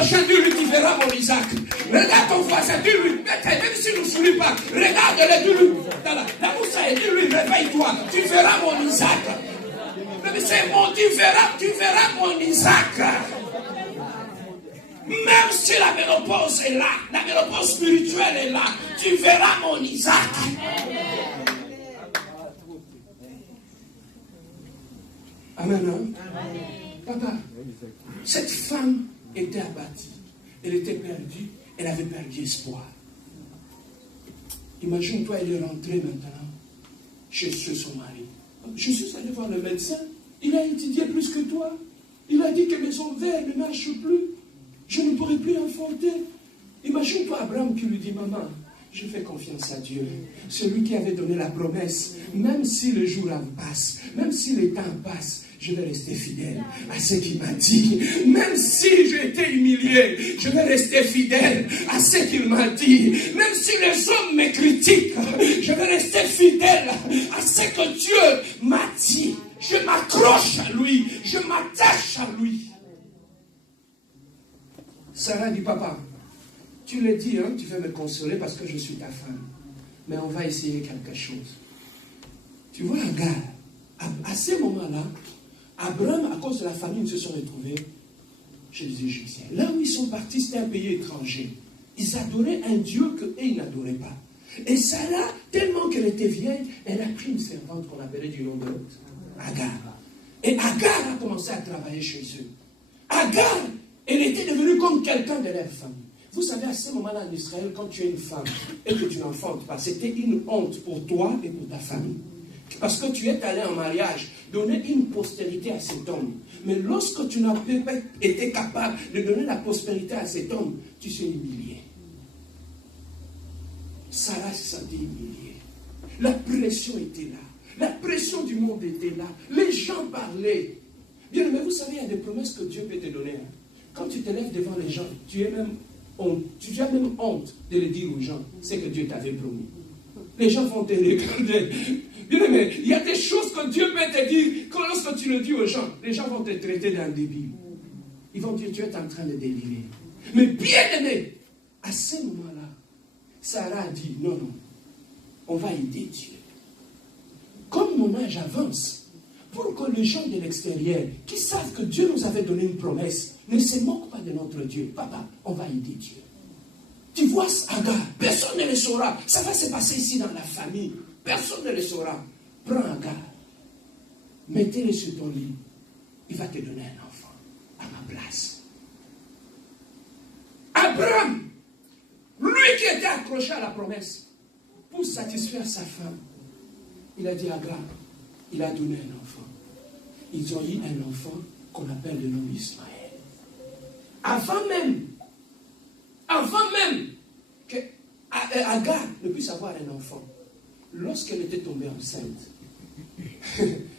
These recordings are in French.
prochain, dis-lui, tu verras mon Isaac. Regarde ton voisin, dis-lui, même s'il ne sourit pas, regarde-le, dis-lui. La Moussa, dis-lui, réveille-toi, tu verras mon Isaac. Mais c'est mon, tu verras mon Isaac. Même si la ménopause est là, la ménopause spirituelle est là, tu verras mon Isaac. Amen. Amen. Papa, cette femme était abattue, elle était perdue, elle avait perdu espoir. Imagine-toi, elle est rentrée maintenant chez son mari. Je suis allé voir le médecin, il a étudié plus que toi. Il a dit que mes ovaires ne marchent plus. Je ne pourrai plus enfanter. Imagine-toi Abraham qui lui dit, maman, je fais confiance à Dieu. Celui qui avait donné la promesse, même si le jour passe, même si le temps passe, je vais rester fidèle à ce qu'il m'a dit. Même si j'ai été humilié, je vais rester fidèle à ce qu'il m'a dit. Même si les hommes me critiquent, je vais rester fidèle à ce que Dieu m'a dit. Je m'accroche à lui, je m'attache à lui. Sarah dit, papa, tu le dis, hein, tu veux me consoler parce que je suis ta femme. Mais on va essayer quelque chose. Tu vois, Agar, à ce moment-là, Abraham, à cause de la famine, se sont retrouvés chez les Égyptiens. Là où ils sont partis, c'était un pays étranger. Ils adoraient un Dieu qu'eux, ils n'adoraient pas. Et Sarah, tellement qu'elle était vieille, elle a pris une servante qu'on appelait du nom de Agar. Et Agar a commencé à travailler chez eux. Agar, elle était devenue comme quelqu'un de leur famille. Vous savez, à ce moment-là en Israël, quand tu es une femme et que tu n'enfantes pas, c'était une honte pour toi et pour ta famille. Parce que tu es allé en mariage, donner une postérité à cet homme. Mais lorsque tu n'as pas été capable de donner la postérité à cet homme, tu sais humilié. Sarah se sentait humiliée. La pression était là. La pression du monde était là. Les gens parlaient. Bien, mais vous savez, il y a des promesses que Dieu peut te donner. Quand tu te lèves devant les gens, tu as même honte de le dire aux gens. C'est que Dieu t'avait promis. Les gens vont te regarder. Bien, mais il y a des choses que Dieu peut te dire. Que lorsque tu le dis aux gens, les gens vont te traiter d'un débile. Ils vont dire, tu es en train de délirer. Mais bien aimé, à ce moment-là, Sarah a dit, non, on va aider Dieu. Comme mon âge avance, pour que les gens de l'extérieur, qui savent que Dieu nous avait donné une promesse, ne se moquent pas de notre Dieu. Papa, on va aider Dieu. Tu vois Agar, personne ne le saura. Ça va se passer ici dans la famille. Personne ne le saura. Prends Agar, mettez-le sur ton lit. Il va te donner un enfant à ma place. Abraham, lui qui était accroché à la promesse, pour satisfaire sa femme, il a dit à Agar, il a donné un enfant. Ils ont eu un enfant qu'on appelle le nom d'Ismaël. Avant même que Agar ne puisse avoir un enfant, lorsqu'elle était tombée enceinte,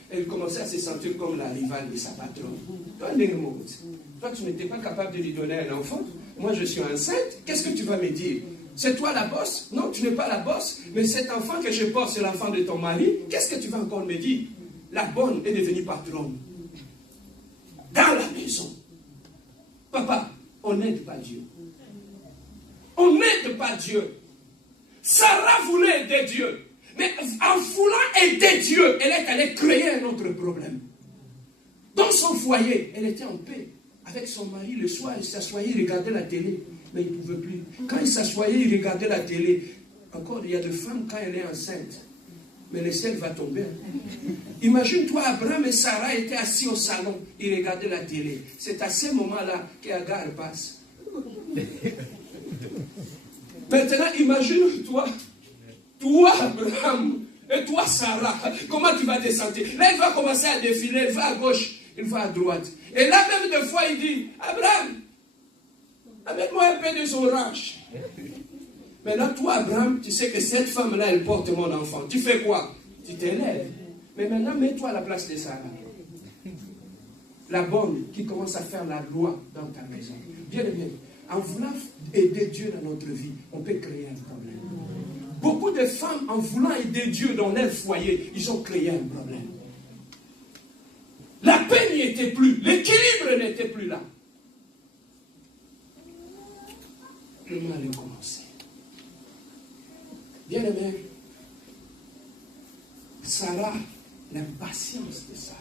elle commençait à se sentir comme la rivale de sa patronne. Toi, tu n'étais pas capable de lui donner un enfant. Moi, je suis enceinte. Qu'est-ce que tu vas me dire? C'est toi la bosse? Non, tu n'es pas la bosse. Mais cet enfant que je porte, c'est l'enfant de ton mari. Qu'est-ce que tu vas encore me dire? La bonne est devenue patronne. Dans la maison. Papa, on n'aide pas Dieu. On n'aide pas Dieu. Sarah voulait aider Dieu. Mais en voulant aider Dieu, elle est allée créer un autre problème. Dans son foyer, elle était en paix. Avec son mari, le soir, il s'assoyait, il regardait la télé. Mais il ne pouvait plus. Quand il s'assoyait, il regardait la télé. Encore, il y a des femmes, quand elle est enceinte, mais le ciel va tomber. Imagine-toi, Abraham et Sarah étaient assis au salon, ils regardaient la télé. C'est à ce moment-là qu'Agar passe. Maintenant, imagine-toi, toi, Abraham, et toi, Sarah, comment tu vas descendre? Là, il va commencer à défiler, il va à gauche, il va à droite. Et là, même des fois, il dit, Abraham, amène-moi un peu des oranges. Maintenant, toi, Abraham, tu sais que cette femme-là, elle porte mon enfant. Tu fais quoi? Tu t'élèves. Mais maintenant, mets-toi à la place de Sarah. La bonne qui commence à faire la loi dans ta maison. Bien et bien. En voulant aider Dieu dans notre vie, on peut créer un problème. Beaucoup de femmes, en voulant aider Dieu dans leur foyer, ils ont créé un problème. La paix n'y était plus. L'équilibre n'était plus là. le mal a commencé. Bien aimé, Sarah, l'impatience de Sarah,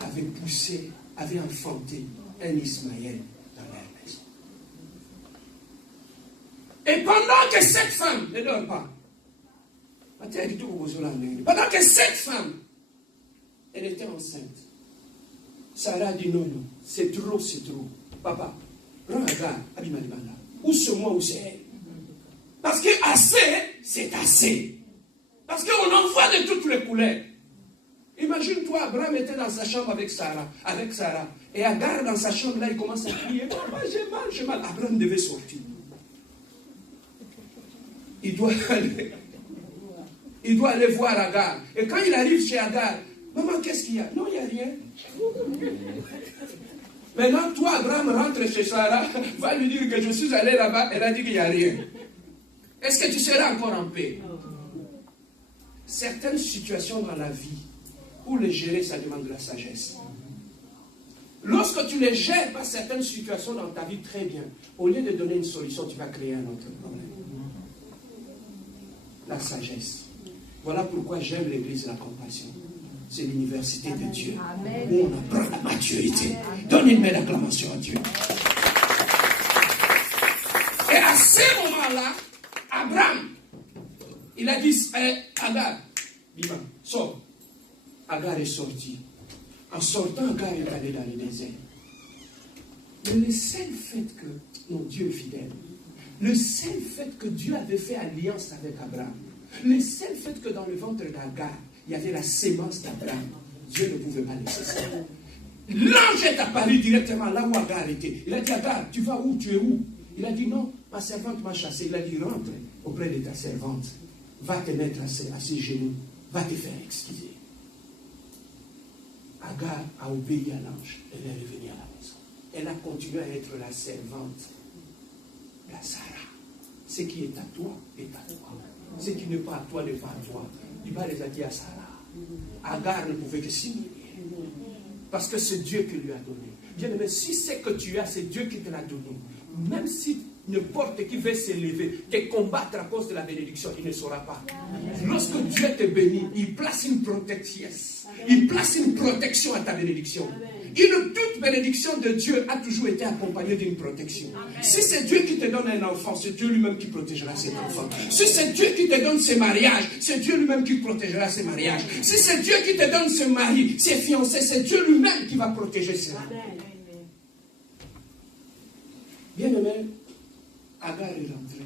avait poussé, avait enfanté un Ismaël dans leur maison. Et pendant que cette femme ne dort pas, pendant que cette femme, elle était enceinte, Sarah dit non, non, c'est trop, c'est trop. Papa, prends Agar, Abimadibanda. Ou c'est moi ou c'est elle. Parce que assez, c'est assez. Parce qu'on en voit de toutes les couleurs. Imagine-toi, Abraham était dans sa chambre avec Sarah. Et Agar dans sa chambre, là, il commence à crier. Papa, j'ai mal. Abraham devait sortir. Il doit aller voir Agar. Et quand il arrive chez Agar, maman, qu'est-ce qu'il y a? Non, il n'y a rien. Maintenant, toi, Abraham, rentre chez Sarah, va lui dire que je suis allé là-bas. Elle a dit qu'il n'y a rien. Est-ce que tu seras encore en paix? Certaines situations dans la vie, pour les gérer, ça demande de la sagesse. Lorsque tu ne gères pas certaines situations dans ta vie très bien, au lieu de donner une solution, tu vas créer un autre problème. La sagesse. Voilà pourquoi j'aime l'église de la compassion. C'est l'université de Dieu. Amen. Où on apprend la maturité. Donne une main d'acclamation à Dieu. Et à ce moment-là, Abraham, il a dit, Agar, Bima, sors. Agar est sorti. En sortant, Agar est allé dans le désert. Mais le seul fait que, non, Dieu est fidèle, le seul fait que Dieu avait fait alliance avec Abraham, le seul fait que dans le ventre d'Agar, il y avait la sémence d'Abraham, Dieu ne pouvait pas laisser ça. L'ange est apparu directement là où Agar était. Il a dit, Agar, tu vas où? Tu es où? Il a dit, non, ma servante m'a chassé. Il a dit, rentre auprès de ta servante. Va te mettre à ses genoux. Va te faire excuser. Agar a obéi à l'ange. Elle est revenue à la maison. Elle a continué à être la servante de Sarah. Ce qui est à toi est à toi. Ce qui n'est pas à toi n'est pas à toi. Il va les a dit à Sarah. Agar ne pouvait que s'humilier. Parce que c'est Dieu qui lui a donné. Bien aimé, si c'est que tu as, c'est Dieu qui te l'a donné. Même si n'importe qui veut s'élever, te combattre à cause de la bénédiction, il ne saura pas. Lorsque Dieu te bénit, il place une protection. Il place une protection à ta bénédiction. Toute bénédiction de Dieu a toujours été accompagnée d'une protection. Si c'est Dieu qui te donne un enfant, c'est Dieu lui-même qui protégera cet enfant. Si c'est Dieu qui te donne ses mariages, c'est Dieu lui-même qui protégera ses mariages. Si c'est Dieu qui te donne ses maris, ses fiancés, c'est Dieu lui-même qui va protéger cela. Bien aimé, Agar est rentré.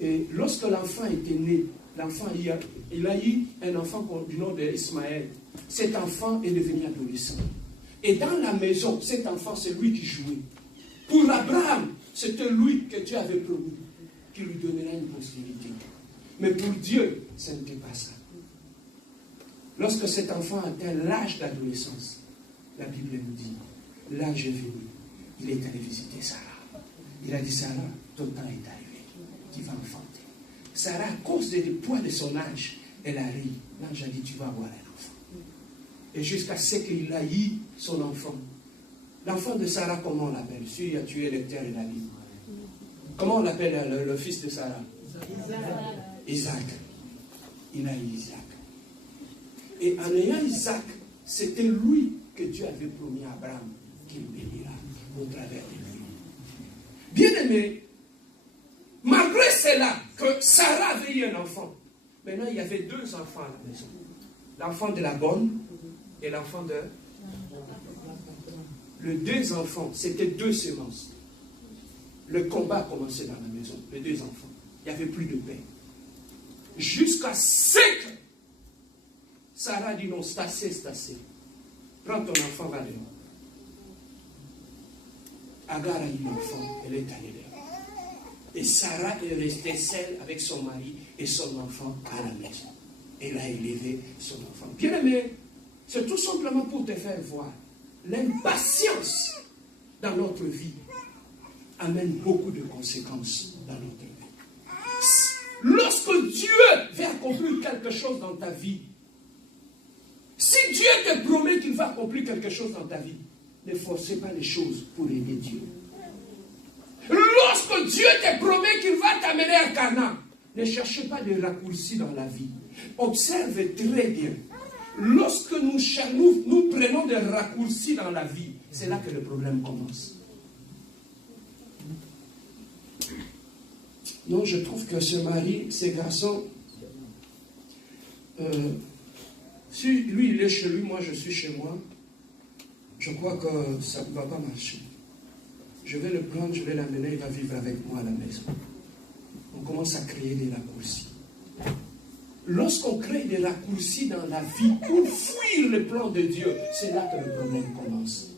Et lorsque l'enfant était né, il a eu un enfant du nom d'Ismaël. Cet enfant est devenu adolescent. Et dans la maison, cet enfant, c'est lui qui jouait. Pour Abraham, c'était lui que Dieu avait promis, qui lui donnerait une postérité. Mais pour Dieu, ce n'était pas ça. Lorsque cet enfant atteint l'âge d'adolescence, la Bible nous dit, l'âge est venu. Il est allé visiter Sarah. Il a dit, Sarah, ton temps est arrivé. Tu vas enfanter. Sarah, à cause du poids de son âge, elle a ri. L'ange a dit, tu vas avoir un enfant. Et jusqu'à ce qu'il a eu son enfant. L'enfant de Sarah, comment on l'appelle? Celui qui a tué les terres et la vie. Comment on l'appelle le fils de Sarah? Isaac. Il a eu Isaac. Et en ayant Isaac, c'était lui que Dieu avait promis à Abraham qu'il bénira au travers de lui. Bien aimé, malgré cela, que Sarah avait eu un enfant, maintenant il y avait deux enfants à la maison. L'enfant de la bonne et l'enfant de... Les deux enfants, c'était deux semences. Le combat commençait dans la maison, les deux enfants. Il n'y avait plus de paix. Jusqu'à ce que Sarah dit non, c'est assez, c'est assez. Prends ton enfant, va dehors. Agar a eu l'enfant, elle est allée dehors. Et Sarah est restée seule avec son mari et son enfant à la maison. Elle a élevé son enfant. Bien aimé, c'est tout simplement pour te faire voir l'impatience dans notre vie amène beaucoup de conséquences dans notre vie. Lorsque Dieu veut accomplir quelque chose dans ta vie, si Dieu te promet qu'il va accomplir quelque chose dans ta vie, ne forcez pas les choses pour aider Dieu. Lorsque Dieu te promet qu'il va t'amener à Canaan, ne cherchez pas de raccourcis dans la vie. Observe très bien. Lorsque nous prenons des raccourcis dans la vie, c'est là que le problème commence. Donc je trouve que ce mari, ces garçons, si lui il est chez lui, moi je suis chez moi, je crois que ça ne va pas marcher. Je vais le prendre, je vais l'amener, il va vivre avec moi à la maison. On commence à créer des raccourcis. Lorsqu'on crée des raccourcis dans la vie pour fuir le plan de Dieu, c'est là que le problème commence.